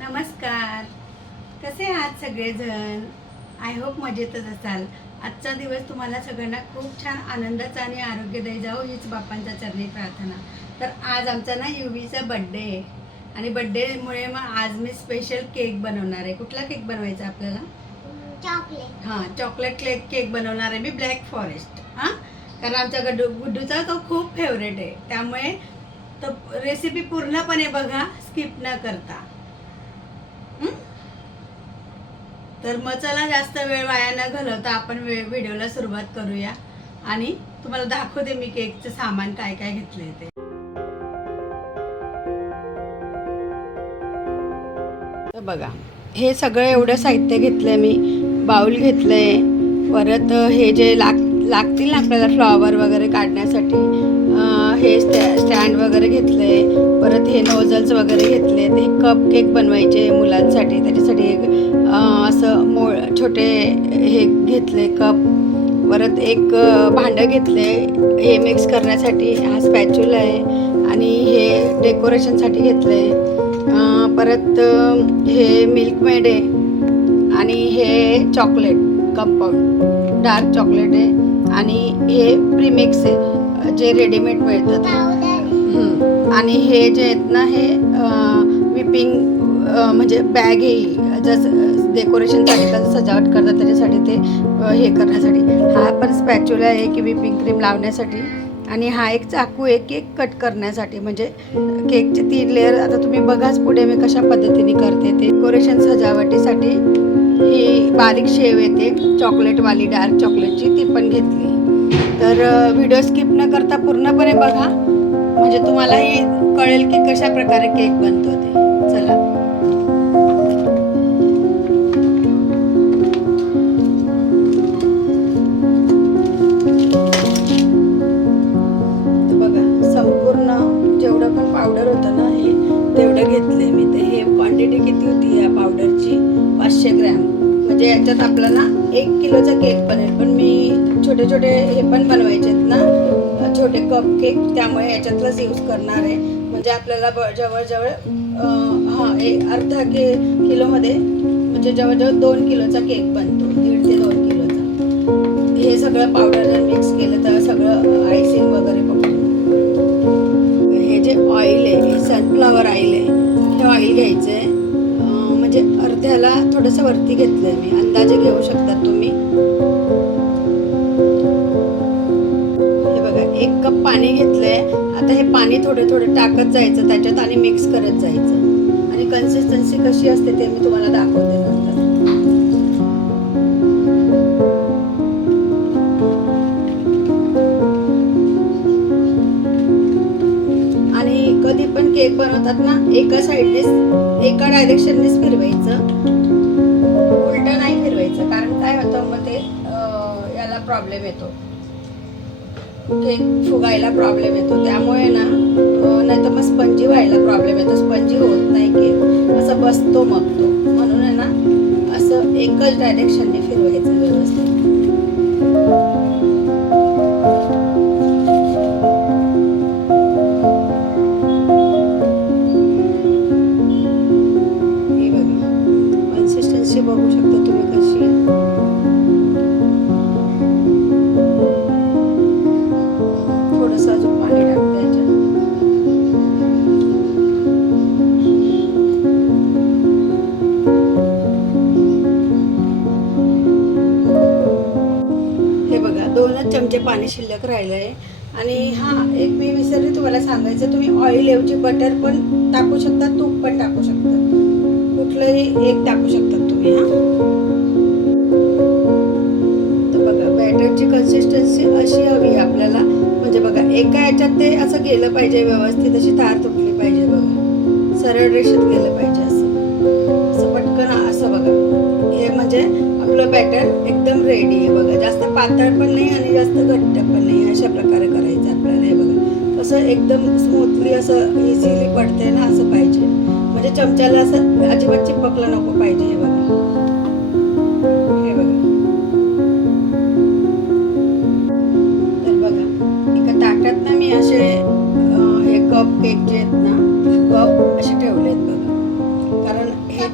नमस्कार. कसे आहात सगळेजण? आय होप मजेतच असाल. आजचा दिवस तुम्हाला सगळ्यांना खूप छान आनंदाचा आणि आरोग्यदायी जाऊ हीच बाप्पांच्या चरणी प्रार्थना. तर आज आमचा ना युवीचा बड्डे आहे. आणि बड्डेमुळे मग आज मी स्पेशल केक बनवणार आहे. कुठला केक बनवायचा आपल्याला? चॉकलेट हां चॉकलेट केक केक बनवणार आहे मी ब्लॅक फॉरेस्ट हां? कारण आमच्या गड्डू गुड्डूचा तो खूप फेवरेट आहे. त्यामुळे तो रेसिपी पूर्णपणे बघा स्किप न करता हं? तर मग चला जास्त वेळ वाया न घालवता आपण वे व्हिडिओला सुरुवात करूया. आणि तुम्हाला दाखवते मी केकचं सामान काय काय घेतलंय ते. तर बघा हे सगळं एवढं साहित्य घेतलंय मी. बाऊल घेतलंय. परत हे जे लाग लागतील ना आपल्याला फ्लॉवर वगैरे काढण्यासाठी हे स्टॅ स्टँड वगैरे घेतले परत हे नोझल्स वगैरे घेतले. ते कप केक बनवायचे मुलांसाठी. त्याच्यासाठी एक, असं मो छोटे हे घेतले कप. परत एक भांडं घेतले. हे मिक्स करण्यासाठी हा स्पॅच्युला आहे. आणि हे डेकोरेशनसाठी घेतलं. आहे परत हे मिल्कमेड आहे. आणि हे चॉकलेट कंपाऊंड डार्क चॉकलेट आहे. आणि हे प्रीमिक्स आहे. जे रेडीमेड मिळतं ते. आणि हे जे आहेत ना हे विपिंग म्हणजे बॅग येईल जसं डेकोरेशनसाठी कसं सजावट करतात त्याच्यासाठी ते हे करण्यासाठी. हा पण स्पॅच्युला आहे की विपिंग क्रीम लावण्यासाठी. आणि हा एक चाकू आहे केक कट करण्यासाठी. म्हणजे केकचे तीन लेअर आता तुम्ही बघाच पुढे मी कशा पद्धतीने करते ते. डेकोरेशन सजावटीसाठी ही बारीक शेव येते चॉकलेटवाली डार्क चॉकलेटची ती पण घेतली. तर व्हिडिओ स्किप न करता पूर्णपणे बघा. म्हणजे तुम्हालाही कळेल की कशा प्रकारे केक बनतो ते. दिवस यूज करणार आहे. म्हणजे आपल्याला जवळजवळ हा एक अर्धा के किलोमध्ये म्हणजे जवळजवळ दोन किलोचा केक बनतो. दीड ते दोन किलोचा. हे सगळं पावडर मिक्स केलं तर सगळं आयसिंग वगैरे पकडून. हे जे ऑइल आहे हे सनफ्लॉवर ऑइल आहे हे ऑइल घ्यायचं आहे म्हणजे अर्ध्याला थोडंसं वरती घेतलं आहे मी. अंदाजे घेऊ शकतात तुम्ही? कप पाणी घेतलंय. आता हे पाणी थोडं थोडं टाकत जायचं त्याच्यात आणि मिक्स करत जायचं. आणि कन्सिस्टन्सी कशी असते ते मी तुम्हाला दाखवते नंतर. आणि कधी पण केक बनवतात ना एका साईडनेच एका डायरेक्शननेच फिरवायचं. उलट नाही फिरवायचं कारण काय होतं मग ते याला प्रॉब्लेम येतो. केक फुगायला प्रॉब्लेम येतो. त्यामुळे ना नाही तर मग स्पंजी व्हायला प्रॉब्लेम येतो. स्पंजी होत नाही केक. असं बसतो मग तो. म्हणून आहे ना असं एकच डायरेक्शनने फिरवायचं व्यवस्थित. म्हणजे पाणी शिल्लक राहिलं आहे आणि हा एक मी विसरली तुम्हाला सांगायचं तुम्ही ऑइल ऐवजी बटर पण टाकू शकता तूप पण टाकू शकता. कुठलंही एक टाकू शकता तुम्ही हा. तर बघा बॅटरची कन्सिस्टन्सी अशी हवी आपल्याला. म्हणजे बघा एका याच्यात ते असं गेलं पाहिजे व्यवस्थित अशी तार तुटली पाहिजे बघा. सरळ रेषेत गेलं पाहिजे असं. असं पटकन असं बघा. म्हणजे आपलं बॅटर एकदम रेडी आहे बघा. जास्त पातळ पण नाही आणि जास्त घट्ट पण नाही. अशा प्रकारे करायचं आपल्याला हे बघा. असं एकदम स्मूथली असं इझिली पडते ना असं पाहिजे. म्हणजे चमच्याला असं अजिबात चिपकलं नको पाहिजे हे बघा.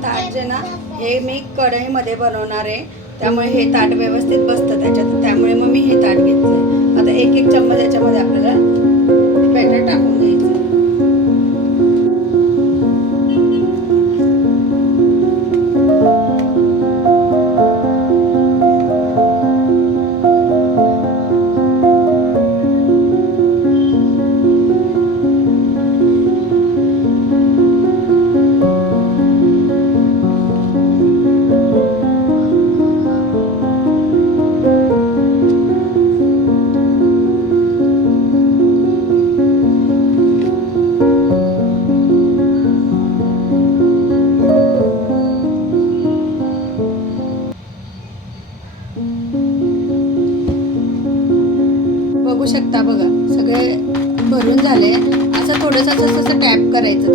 ताट जे ना हे मी कढईमध्ये बनवणार आहे. त्यामुळे हे ताट व्यवस्थित बसतं त्याच्यात. त्यामुळे मग मी हे ताट घेतलं आता एक एक चम्मच याच्यामध्ये आपल्याला बॅटर टाकून घ्यायचं.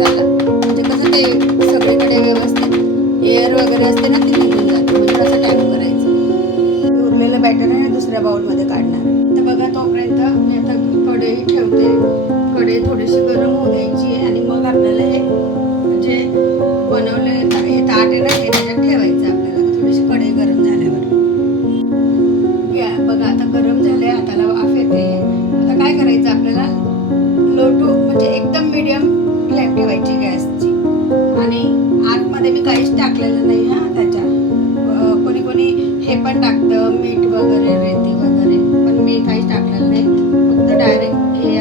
टॅप म्हणजे कसं ते सगळीकडे व्यवस्थित एअर वगैरे असते ना ते निघून जाते. म्हणजे असं टॅप करायचं उरलेलं बॅटर आहे दुसऱ्या बाउलमध्ये काढणार. तर बघा तोपर्यंत मी आता कढई ठेवते. कढई थोडीशी गरम होऊ द्यायची आहे आणि मग आपल्याला हे जे बनवले हे ताट आहे ना हे त्याच्यात ठेवायचं आपल्याला. थोडीशी कढई गरम झाली ठेवायची गॅसची. आणि आतमध्ये मी काहीच टाकलेलं नाही हा त्याच्या. कोणी कोणी हे पण टाकतं मीठ वगैरे रेती वगैरे पण मी काहीच टाकलेलं नाही. फक्त डायरेक्ट हे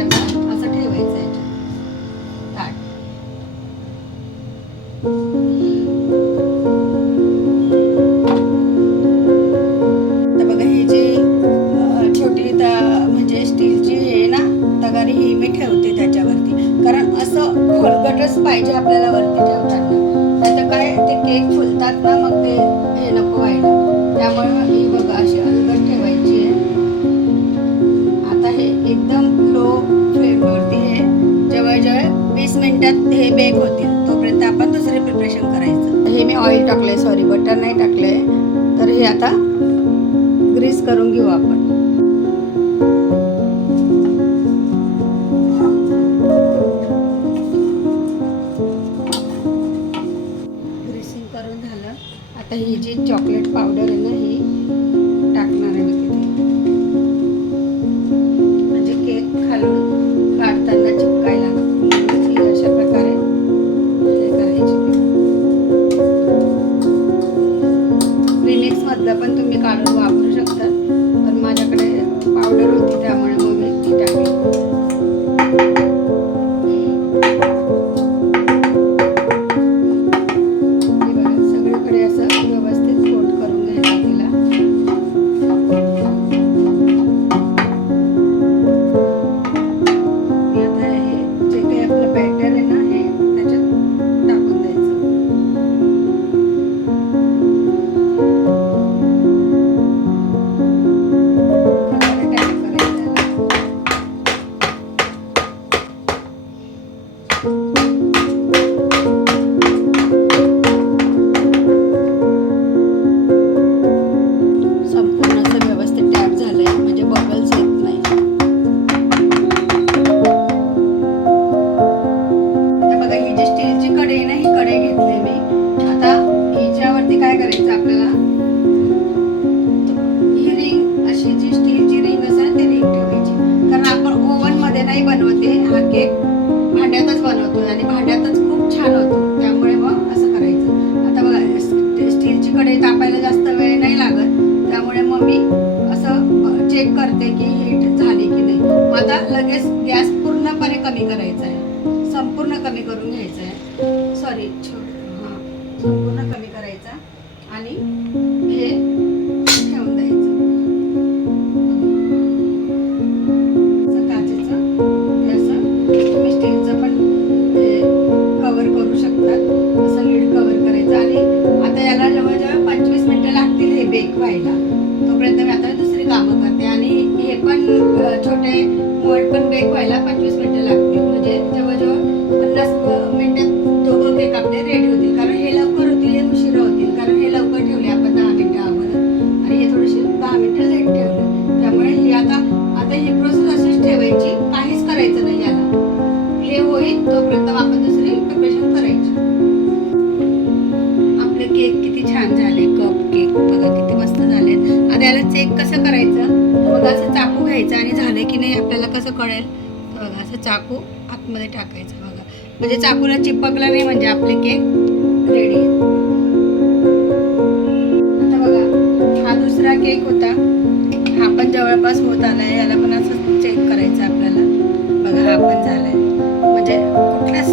असं पाहिजे आपल्याला वरती ठेवताना. नाही तर काय ते केक फुलतात ना मग ते हे नको व्हायला. त्यामुळे ही बघा अशी अलगट ठेवायची आहे. आता हे एकदम लो फ्लेमवरती हे जवळजवळ वीस मिनिटात हे बेक होतील. तोपर्यंत आपण दुसरे प्रिपरेशन करायचं. हे मी ऑइल टाकलंय सॉरी बटर नाही टाकलंय. तर हे आता ग्रीस करून घेऊ आपण. चॉकलेट पावडर आहे ना ही संपूर्ण बनवतो आणि भांड्यातच खूप छान होतो. त्यामुळे मग असं करायचं. आता बघा स्टीलची कढई तापायला जास्त वेळ नाही लागत. त्यामुळे मग मी असं चेक करते की हीट झाली की नाही. मग आता लगेच गॅस पूर्णपणे कमी करायचा आहे. संपूर्ण कमी करून घ्यायचा आहे. सॉरी हां संपूर्ण कमी करायचा. आणि होईल तोपर्यंत आपण दुसरी प्रिपरेशन करायची. केक किती छान झाले कप केक बघा किती मस्त झाले आता याला चेक कसं करायचं? बघा असं चाकू घ्यायचं आणि झालं की नाही आपल्याला कसं कळेल? तर बघा असं चाकू आतमध्ये टाकायचं बघा. म्हणजे चाकूला चिपकला नाही म्हणजे आपले केक रेडी आता बघा हा दुसरा केक होता. हा पण जवळपास होत आलाय याला पण असं चेक करायचं आपल्याला. बघा हा पण झालाय. आहे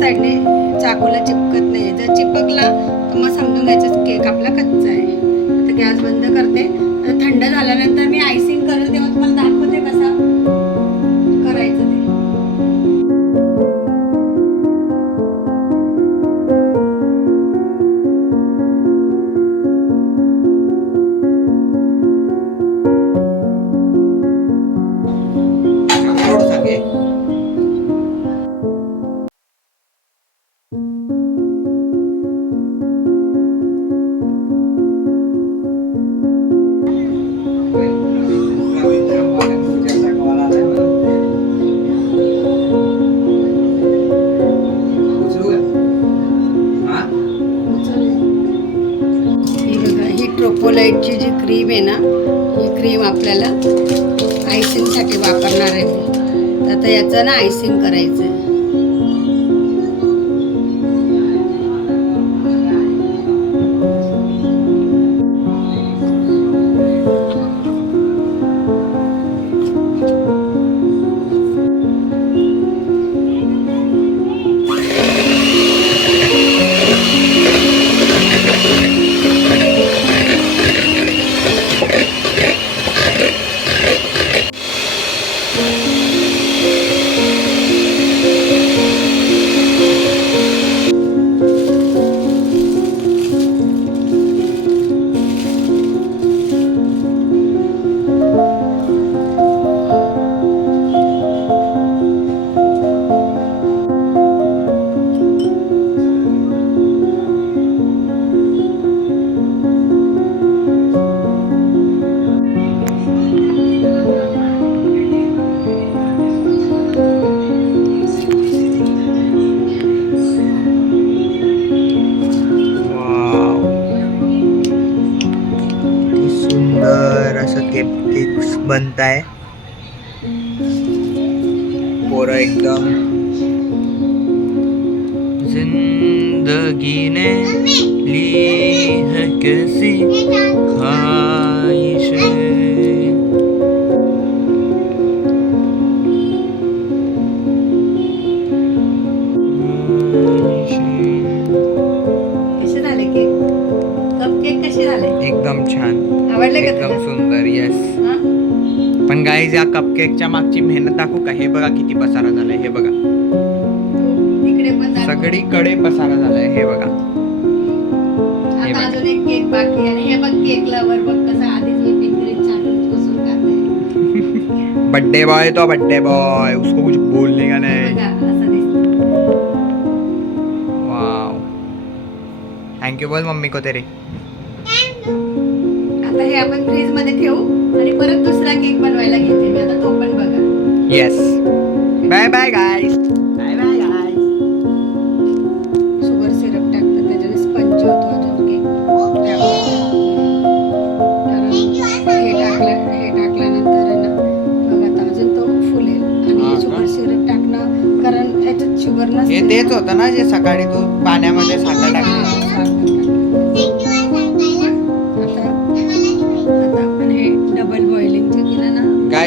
साईडने चाकूला चिपकत नाही. जर चिपकला तर मग समजून घ्यायचं केक आपला कच्चा आहे. आता गॅस बंद करते. थंड झाल्यानंतर मी आयसिंग करेल तेव्हा तुम्हाला दाखवते कसं केक बनत आहे पोरं एकदम जिंदगी ने ली है कैसी ख्वाहिशें झाले केक? कप केक कसे झाले? एकदम छान. आवडले का एकदम सुंदर येस? पण गाईज या कपकेकच्या मागची मेहनत दाखवू का? हे बघा किती पसारा झालाय हे बघा. सगळीकडे पसारा झालाय हे बघा. हे आता बघ. अजून एक केक बाकी आहे आणि हे बघ केक लवर बघ कसं आधीच मी पिंपरी चाटून पुसून खाते बर्थडे बॉय तो बर्थडे बॉय उसको कुछ बोलने का नहीं. बघा असं दिसतं वाव थँक्यू बोल मम्मी को तेरे. आता हे आपण फ्रीजमध्ये ठेवू. आणि परत दुसरा केक बनवायला घेते. मी आता तो पण बघा. Yes bye bye guys bye bye sugar syrup टाकतात. त्याच्याने स्पंज होतो अजून केक कारण हे टाकलं हे टाकल्यानंतर आहे ना बघा आता अजून तो फुलेल. आणि? शुगर सिरप टाकणं कारण याच्यात शुगर नसते तेच होतं ना जे सकाळी तू पाण्यामध्ये साखर टाकली.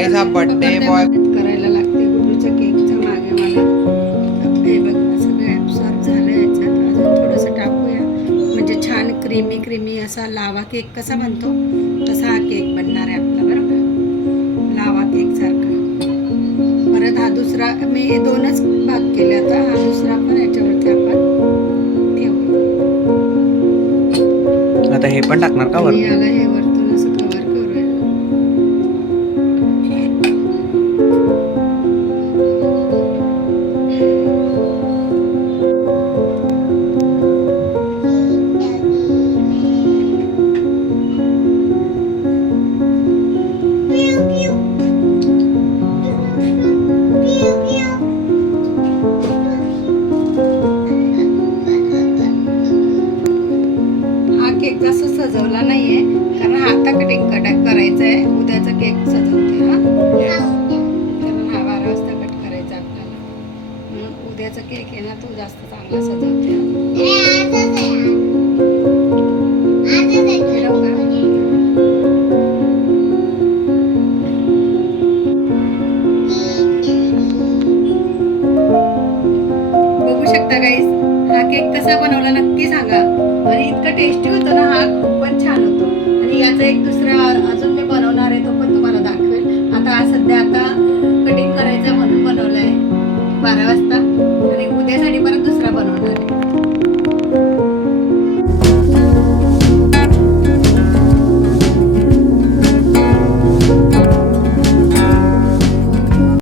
हा birthday boy- करायला लागते. गुडूच्या केकच्या मागे मला हे बघ सगळं ॲब्सॉर्ब झालं याच्यात. अजून थोडंसं टाकूया. म्हणजे छान क्रीमी क्रीमी असा लावा केक कसा बनतो? तसा हा केक बनणार आहे आपला बरं का? लावा केक सारखा. परत हा दुसरा मी हे दोनच भाग केले आता. हा दुसरा पण याच्यावरती आपण ठेवू आता हे पण टाकणार का हे शकता गाईस हा केक कसा बनवला नक्की सांगा. आणि इतका टेस्टी होतो ना हा खूपच छान होतो. आणि याचा एक दुसरा अजून मी बनवणार आहे तो पण तुम्हाला दाखवेल. आता सध्या आता कटिंग करायचा म्हणून बनवलाय. बारा वाजता. आणि उद्यासाठी परत